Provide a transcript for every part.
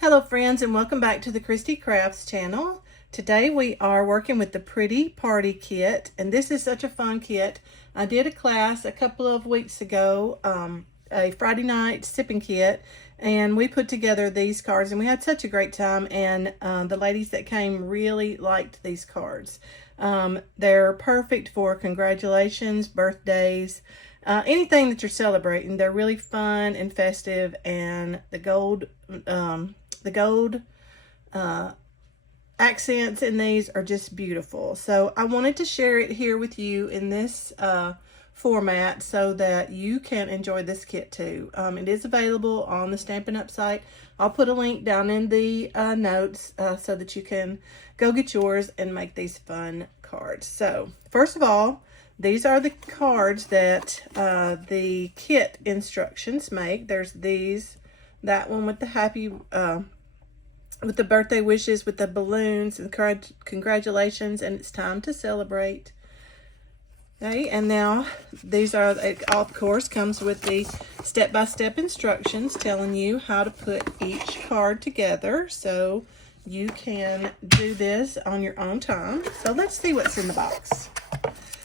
Hello friends, and welcome back to the Christie Crafts channel. Today we are working with the Pretty Party Kit, and this is such a fun kit. I did a class a couple of weeks ago, a Friday night sipping kit, and we put together these cards and we had such a great time, and the ladies that came really liked these cards. They're perfect for congratulations, birthdays, anything that you're celebrating. They're really fun and festive, and the gold accents in these are just beautiful. So I wanted to share it here with you in this format so that you can enjoy this kit too. It is available on the Stampin' Up site. I'll put a link down in the notes so that you can go get yours and make these fun cards. So first of all, these are the cards that the kit instructions make. There's that one with the happy, with the birthday wishes, with the balloons and congratulations, and it's time to celebrate. Okay, and now these are, it of course comes with the step-by-step instructions telling you how to put each card together so you can do this on your own time. So let's see what's in the box.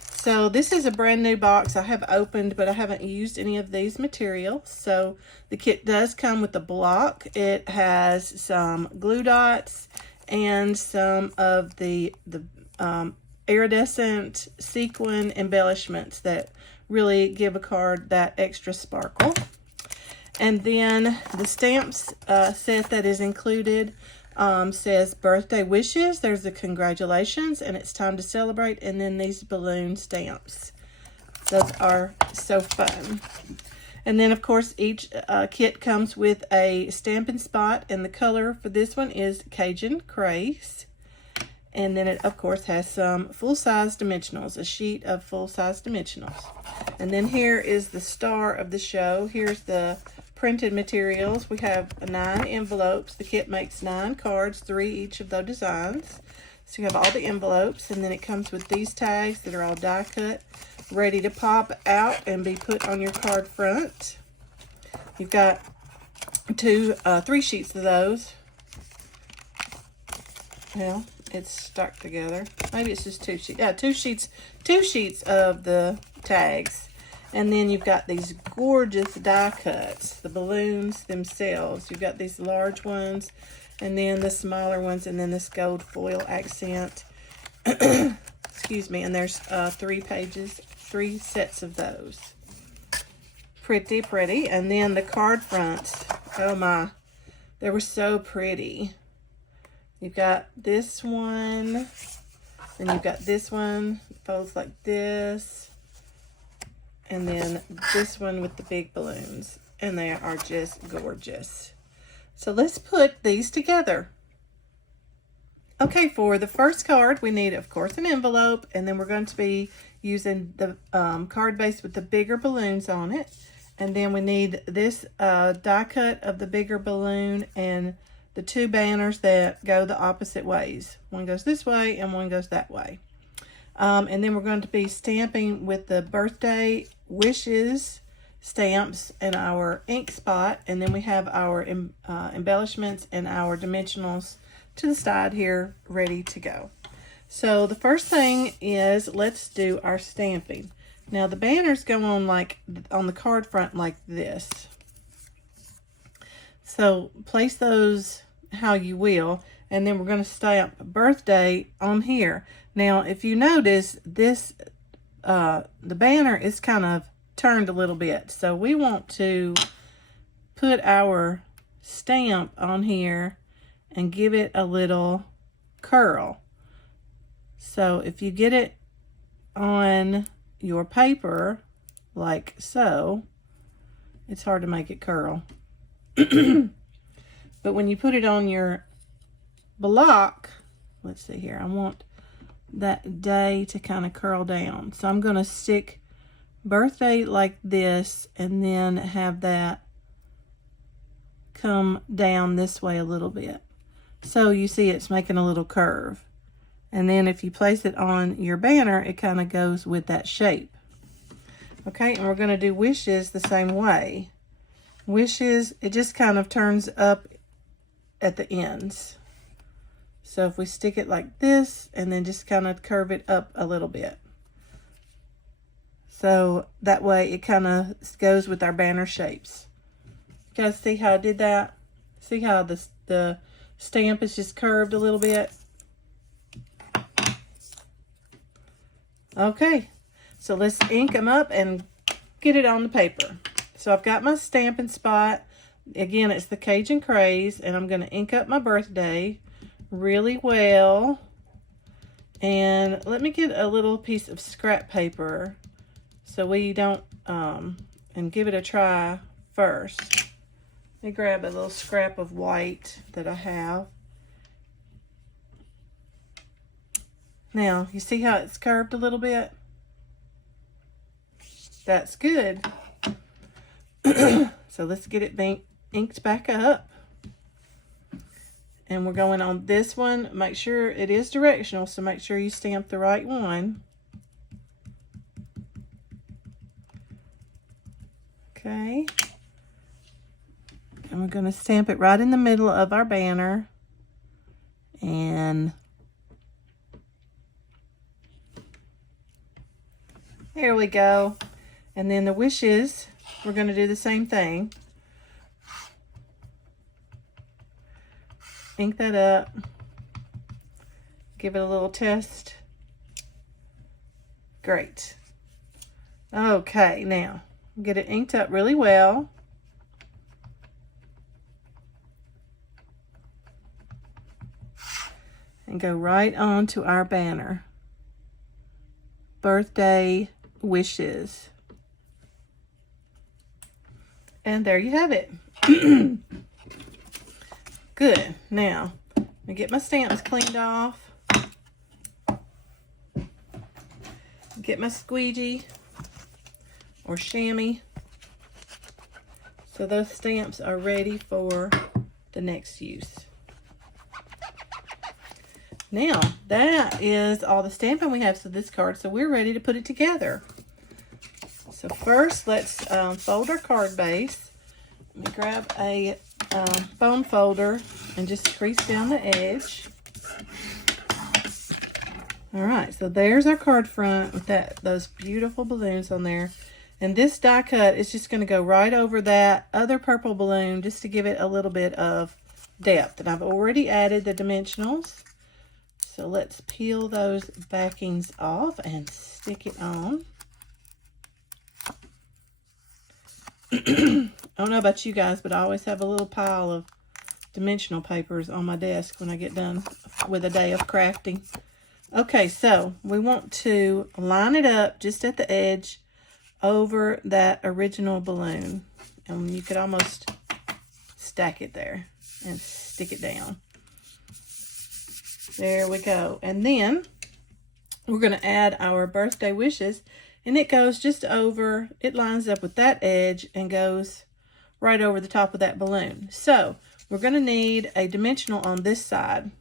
So this is a brand new box I have opened, but I haven't used any of these materials. So the kit does come with a block. It has some glue dots and some of the iridescent sequin embellishments that really give a card that extra sparkle. And then the stamps set that is included says birthday wishes, there's the congratulations, and it's time to celebrate, and then these balloon stamps. Those are so fun. And then of course each kit comes with a stamping spot, and the color for this one is Cajun Craze. And then it of course has some full-size dimensionals, a sheet of full-size dimensionals. And then here is the star of the show. Here's the printed materials. We have 9 envelopes. The kit makes 9 cards, 3 each of those designs. So you have all the envelopes, and then it comes with these tags that are all die cut, ready to pop out and be put on your card front. You've got 3 sheets of those. Well, it's stuck together. Maybe it's just 2 sheets. Yeah, 2 sheets of the tags. And then you've got these gorgeous die cuts, the balloons themselves. You've got these large ones, and then the smaller ones, and then this gold foil accent. Excuse me, and there's 3 pages, 3 sets of those. Pretty, pretty. And then the card fronts, oh my, they were so pretty. You've got this one, and you've got this one, folds like this. And then this one with the big balloons, and they are just gorgeous. So let's put these together. Okay, for the first card, we need, of course, an envelope, and then we're going to be using the card base with the bigger balloons on it. And then we need this die cut of the bigger balloon and the 2 banners that go the opposite ways. One goes this way and one goes that way. And then we're going to be stamping with the birthday wishes stamps and our ink spot, and then we have our embellishments and our dimensionals to the side here ready to go. So the first thing is, let's do our stamping. Now the banners go on like on the card front like this. So place those how you will, and then we're going to stamp birthday on here. Now, if you notice, this the banner is kind of turned a little bit. So we want to put our stamp on here and give it a little curl. So if you get it on your paper like so, it's hard to make it curl. But when you put it on your block, let's see here, I want that day to kind of curl down. So I'm going to stick birthday like this, and then have that come down this way a little bit. So you see it's making a little curve. And then if you place it on your banner, it kind of goes with that shape. Okay, and we're going to do wishes the same way. Wishes, it just kind of turns up at the ends. So if we stick it like this and then just kind of curve it up a little bit. So that way it kind of goes with our banner shapes. You guys see how I did that? See how the stamp is just curved a little bit? Okay, so let's ink them up and get it on the paper. So I've got my stamping spot. Again, it's the Cajun Craze, and I'm going to ink up my birthday really well. And let me get a little piece of scrap paper so we don't, and give it a try first. Let me grab a little scrap of white that I have. Now, you see how it's curved a little bit? That's good. So let's get it inked back up. And we're going on this one. Make sure it is directional, so make sure you stamp the right one. Okay. And we're going to stamp it right in the middle of our banner. And there we go. And then the wishes, we're going to do the same thing. Ink that up. Give it a little test. Great. Okay, now get it inked up really well. And go right on to our banner. Birthday wishes. And there you have it. Good. Now, I'm going to get my stamps cleaned off. Get my squeegee or chamois. So those stamps are ready for the next use. Now, that is all the stamping we have to this card, so we're ready to put it together. So first, let's fold our card base. Let me grab a foam folder and just crease down the edge. All right, so there's our card front with those beautiful balloons on there. And this die cut is just going to go right over that other purple balloon just to give it a little bit of depth. And I've already added the dimensionals. So let's peel those backings off and stick it on. I don't know about you guys, but I always have a little pile of dimensional papers on my desk when I get done with a day of crafting. Okay, so we want to line it up just at the edge over that original balloon. And you could almost stack it there and stick it down. There we go. And then we're going to add our birthday wishes. And it goes just over, it lines up with that edge and goes right over the top of that balloon. So we're going to need a dimensional on this side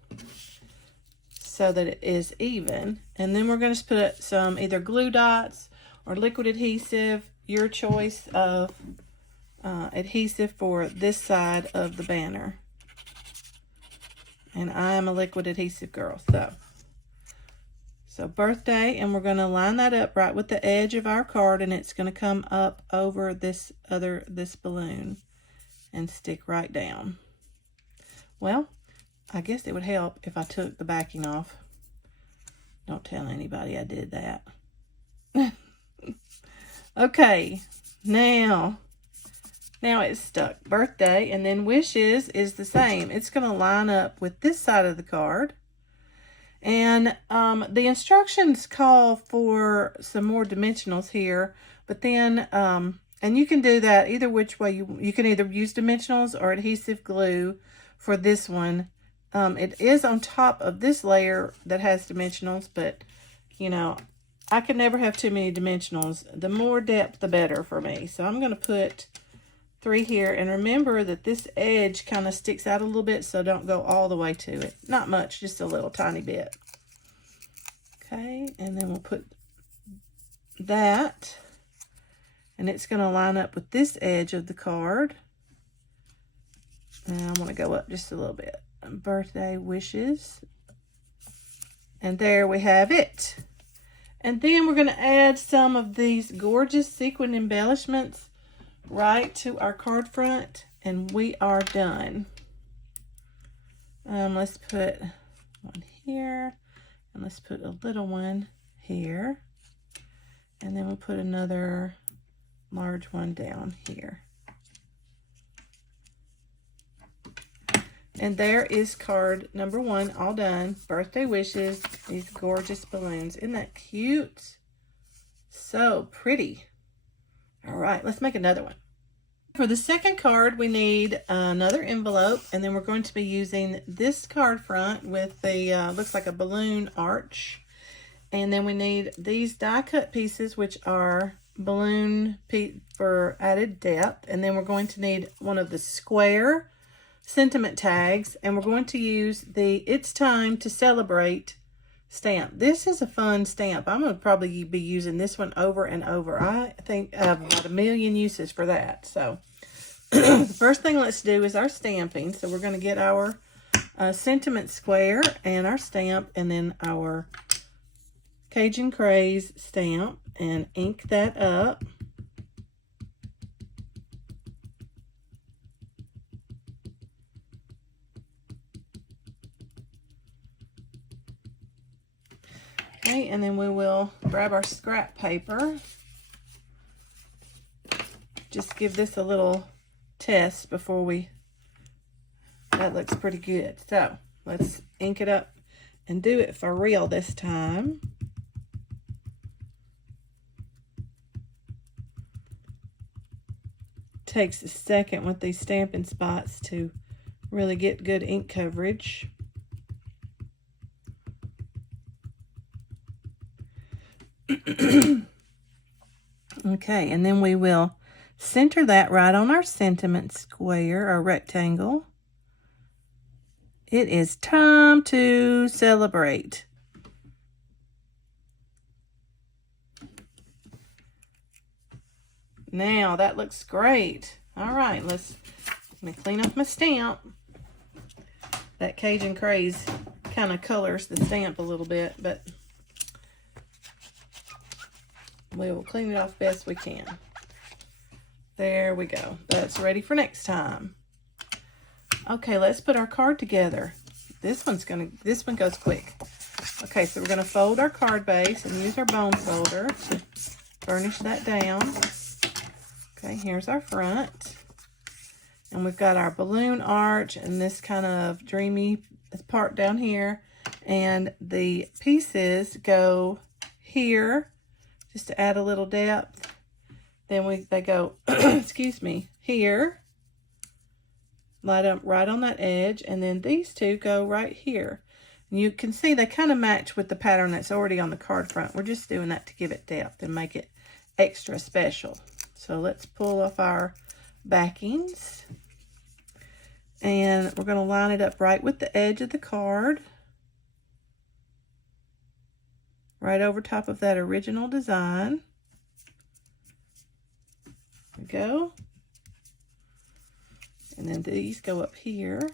so that it is even. And then we're going to put some either glue dots or liquid adhesive, your choice of adhesive for this side of the banner. And I am a liquid adhesive girl, so birthday, and we're going to line that up right with the edge of our card, and it's going to come up over this balloon and stick right down. Well, I guess it would help if I took the backing off. Don't tell anybody I did that. Okay, now it's stuck. Birthday, and then wishes is the same. It's going to line up with this side of the card. And the instructions call for some more dimensionals here, but then, and you can do that either which way. You can either use dimensionals or adhesive glue for this one. It is on top of this layer that has dimensionals, but, you know, I can never have too many dimensionals. The more depth, the better for me. So I'm going to put 3 here, and remember that this edge kind of sticks out a little bit, so don't go all the way to it. Not much, just a little tiny bit. Okay, and then we'll put that, and it's going to line up with this edge of the card. And I want to go up just a little bit. Birthday wishes. And there we have it. And then we're going to add some of these gorgeous sequin embellishments right to our card front. And we are done. Let's put one here. And let's put a little one here. And then we'll put another large one down here. And there is card number 1 all done. Birthday wishes, these gorgeous balloons. Isn't that cute? So pretty. All right, let's make another one. For the second card, we need another envelope, and then we're going to be using this card front with the, looks like a balloon arch. And then we need these die cut pieces, which are balloon for added depth. And then we're going to need one of the square sentiment tags, and we're going to use the It's Time to Celebrate stamp. This is a fun stamp. I'm going to probably be using this one over and over. I think I have about 1,000,000 uses for that. So the first thing let's do is our stamping. So we're going to get our sentiment square and our stamp, and then our Cajun Craze stamp, and ink that up. Okay, and then we will grab our scrap paper. Just give this a little test before we, that looks pretty good. So let's ink it up and do it for real this time. Takes a second with these stamping spots to really get good ink coverage. Okay, and then we will center that right on our sentiment square or rectangle. It is time to celebrate. Now that looks great. All right, let me clean up my stamp. That Cajun Craze kind of colors the stamp a little bit, but we will clean it off best we can. There we go. That's ready for next time. Okay, let's put our card together. This one goes quick. Okay, so we're gonna fold our card base and use our bone folder to burnish that down. Okay, here's our front. And we've got our balloon arch and this kind of dreamy part down here. And the pieces go here just to add a little depth. Then they go, excuse me, here. Light up right on that edge. And then these two go right here. And you can see they kind of match with the pattern that's already on the card front. We're just doing that to give it depth and make it extra special. So let's pull off our backings. And we're going to line it up right with the edge of the card. Right over top of that original design. There we go. And then these go up here.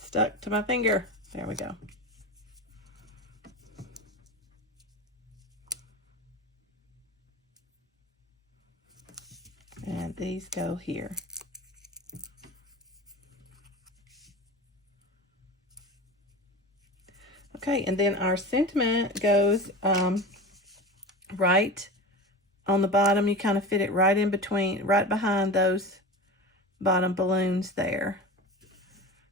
Stuck to my finger. There we go. And these go here. Okay, and then our sentiment goes right on the bottom. You kind of fit it right in between, right behind those bottom balloons there.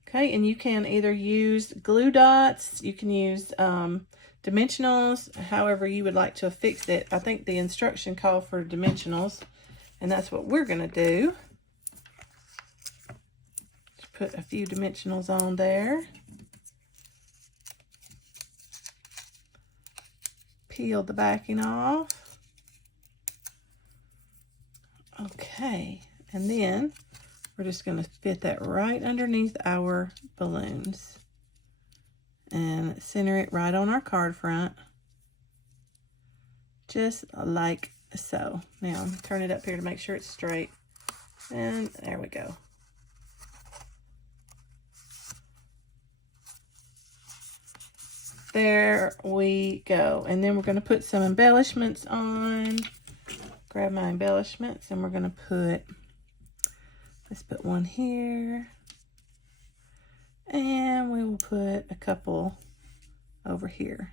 Okay, and you can either use glue dots, you can use dimensionals, however you would like to affix it. I think the instruction called for dimensionals, and that's what we're going to do. Just put a few dimensionals on there. Peel the backing off. Okay, and then we're just going to fit that right underneath our balloons and center it right on our card front, just like So now turn it up here to make sure it's straight. And there we go. There we go. And then we're going to put some embellishments on. Grab my embellishments and we're going to put, let's put one here. And we will put a couple over here.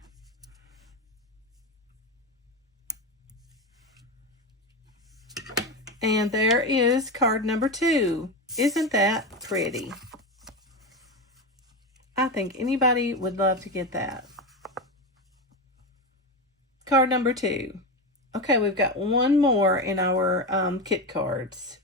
And there is card number 2. Isn't that pretty? I think anybody would love to get that. Card number 2. Okay, we've got one more in our kit cards.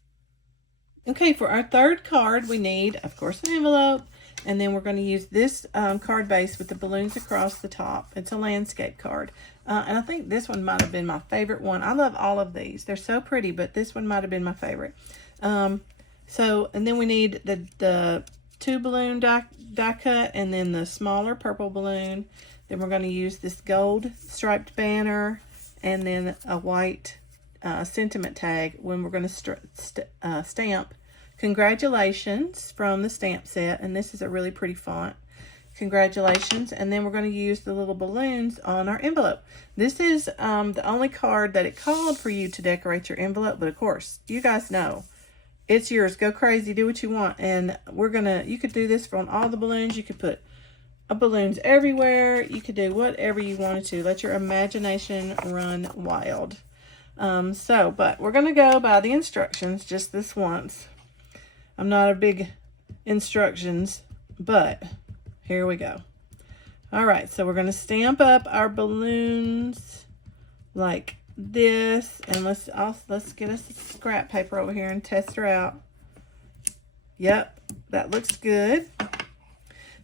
Okay, for our third card, we need, of course, an envelope. And then we're going to use this card base with the balloons across the top. It's a landscape card. And I think this one might have been my favorite one. I love all of these. They're so pretty, but this one might have been my favorite. And then we need the 2 balloon die cut and then the smaller purple balloon. Then we're going to use this gold striped banner and then a white sentiment tag when we're going to stamp congratulations from the stamp set. And this is a really pretty font. Congratulations. And then we're going to use the little balloons on our envelope. This is the only card that it called for you to decorate your envelope. But of course, you guys know it's yours. Go crazy. Do what you want. And you could do this on all the balloons. You could put balloons everywhere. You could do whatever you wanted to. Let your imagination run wild. But we're going to go by the instructions just this once. I'm not a big instructions, but here we go. All right, so we're going to stamp up our balloons like this, and let's get us scrap paper over here and test her out. Yep, that looks good.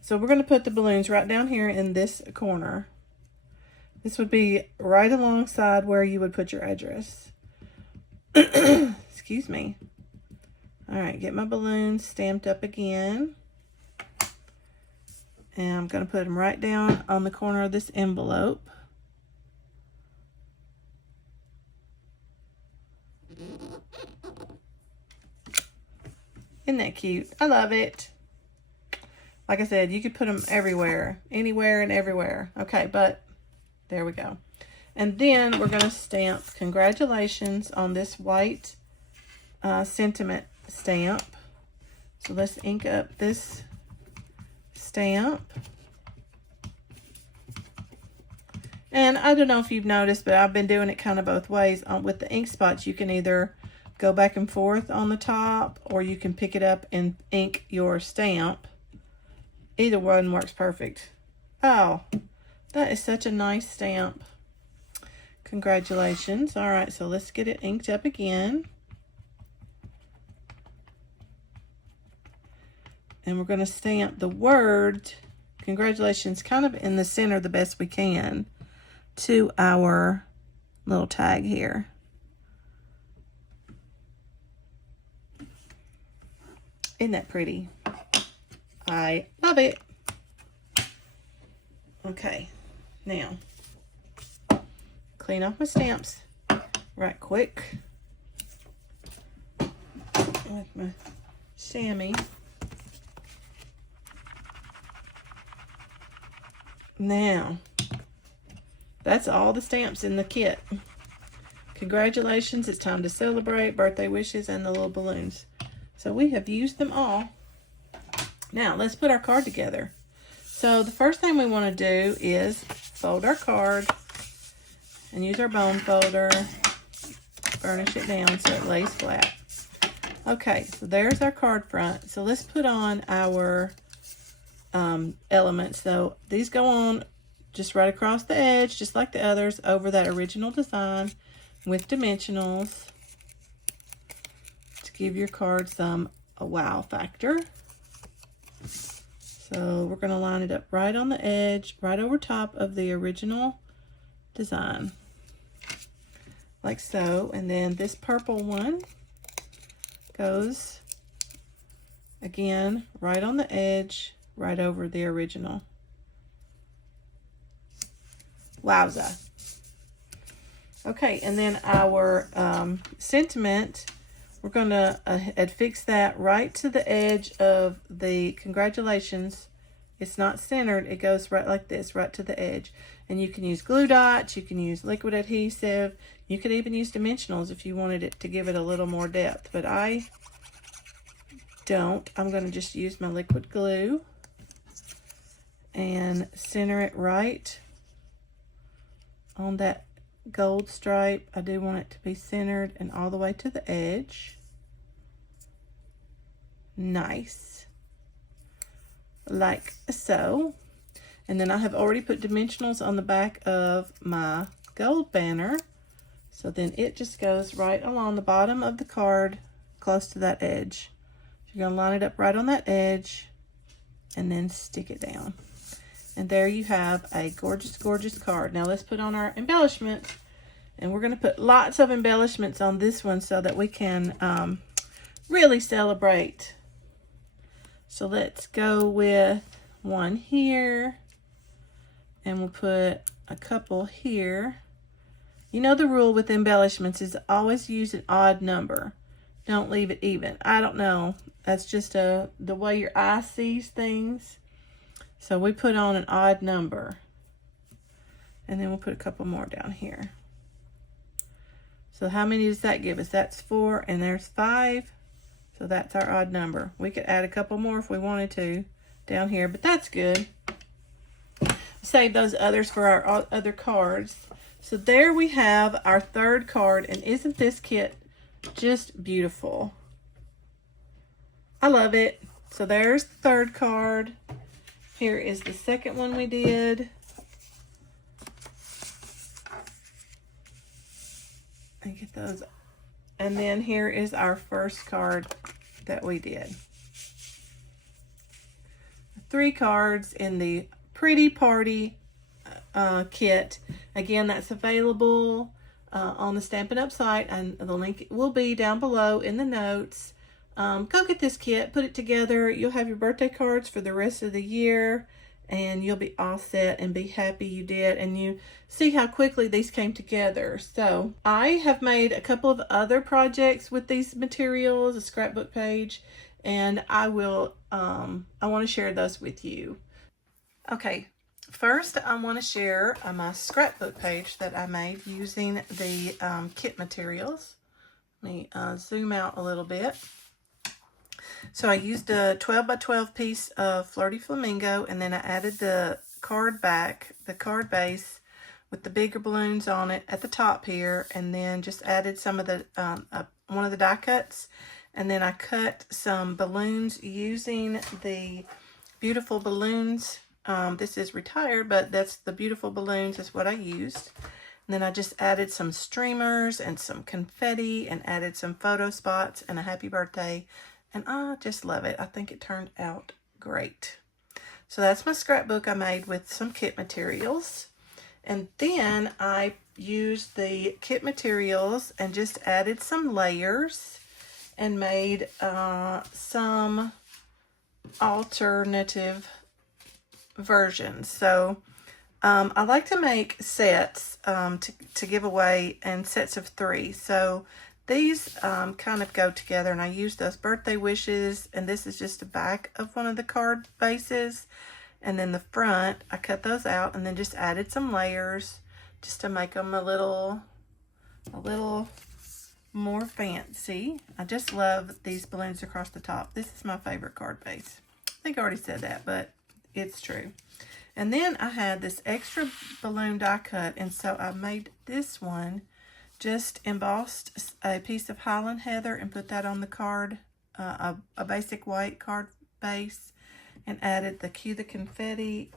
So we're going to put the balloons right down here in this corner. This would be right alongside where you would put your address. Excuse me. All right, get my balloons stamped up again. And I'm going to put them right down on the corner of this envelope. Isn't that cute? I love it. Like I said, you could put them everywhere, anywhere and everywhere. Okay, but there we go. And then we're going to stamp congratulations on this white sentiment stamp. So let's ink up this stamp. And I don't know if you've noticed, but I've been doing it kind of both ways. With the ink spots, you can either go back and forth on the top, or you can pick it up and ink your stamp. Either one works perfect. Oh, that is such a nice stamp. Congratulations. All right, so let's get it inked up again. And we're going to stamp the word congratulations kind of in the center the best we can to our little tag here. Isn't that pretty? I love it. Okay, now clean off my stamps right quick with my chamois. Now, that's all the stamps in the kit. Congratulations, it's time to celebrate, birthday wishes, and the little balloons. So we have used them all. Now, let's put our card together. So the first thing we want to do is fold our card and use our bone folder, burnish it down so it lays flat. Okay, so there's our card front. So let's put on our elements. So these go on just right across the edge, just like the others, over that original design with dimensionals to give your card a wow factor. So we're going to line it up right on the edge, right over top of the original design, like so. And then this purple one goes again right on the edge, right over the original. Wowza. Okay, and then our sentiment, we're going to affix that right to the edge of the congratulations. It's not centered. It goes right like this, right to the edge. And you can use glue dots. You can use liquid adhesive. You could even use dimensionals if you wanted it to give it a little more depth. But I don't. I'm going to just use my liquid glue and center it right on that gold stripe. I do want it to be centered and all the way to the edge. Nice. Like so. And then I have already put dimensionals on the back of my gold banner. So then it just goes right along the bottom of the card, close to that edge. You're going to line it up right on that edge and then stick it down. And there you have a gorgeous, gorgeous card. Now let's put on our embellishments. And we're going to put lots of embellishments on this one so that we can really celebrate. So let's go with one here. And we'll put a couple here. You know the rule with embellishments is always use an odd number. Don't leave it even. I don't know. That's just the way your eye sees things. So we put on an odd number. And then we'll put a couple more down here. So how many does that give us? That's 4 and there's 5. So that's our odd number. We could add a couple more if we wanted to down here, but that's good. Save those others for our other cards. So there we have our third card, and isn't this kit just beautiful? I love it. So there's the third card. Here is the second one we did. And get those. And then here is our first card that we did. 3 cards in the Pretty Party kit. Again, that's available on the Stampin' Up site, and the link will be down below in the notes. Go get this kit, put it together. You'll have your birthday cards for the rest of the year, and you'll be all set and be happy you did. And you see how quickly these came together. So I have made a couple of other projects with these materials, a scrapbook page, and I will I want to share those with you. Okay, first I want to share my scrapbook page that I made using the kit materials. Let me zoom out a little bit. So I used a 12 by 12 piece of Flirty Flamingo, and then I added the card back, the card base with the bigger balloons on it at the top here, and then just added some of the one of the die cuts, and then I cut some balloons using the beautiful balloons. This is retired, but that's the beautiful balloons is what I used. And then I just added some streamers and some confetti and added some photo spots and a happy birthday. And I just love it. I think it turned out great. So that's my scrapbook I made with some kit materials. And then I used the kit materials and just added some layers and made some alternative versions. So I like to make sets to give away, and sets of 3. So these kind of go together, and I use those birthday wishes, and this is just the back of one of the card bases, and then the front I cut those out and then just added some layers just to make them a little more fancy. I just love these balloons across the top. This is my favorite card base. I think I already said that, but it's true. And then I had this extra balloon die cut, and so I made this one, just embossed a piece of Highland heather and put that on the card, a basic white card base, and added the Cue the Confetti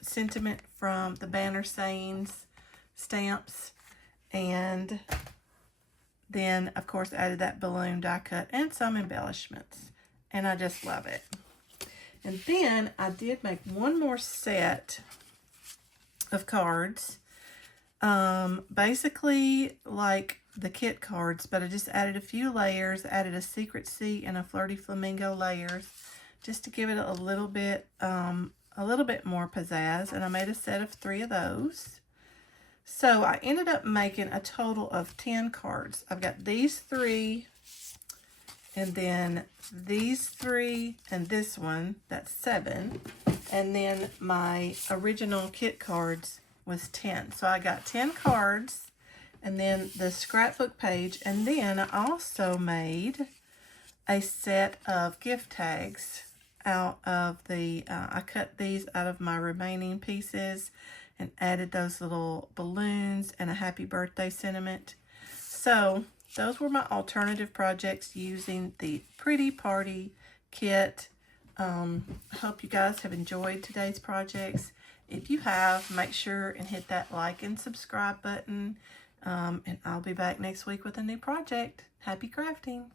sentiment from the banner sayings stamps, and then of course added that balloon die cut and some embellishments, and I just love it. And then I did make one more set of cards, basically like the kit cards, but I just added a few layers, added a secret sea and a Flirty Flamingo layers, just to give it a little bit more pizzazz. And I made a set of 3 of those. So I ended up making a total of 10 cards. I've got these 3, and then these 3, and this one, that's 7. And then my original kit cards was 10. So I got 10 cards, and then the scrapbook page, and then I also made a set of gift tags out of the, I cut these out of my remaining pieces and added those little balloons and a happy birthday sentiment. So those were my alternative projects using the Pretty Party kit. I hope you guys have enjoyed today's projects. If you have, make sure and hit that like and subscribe button. And I'll be back next week with a new project. Happy crafting!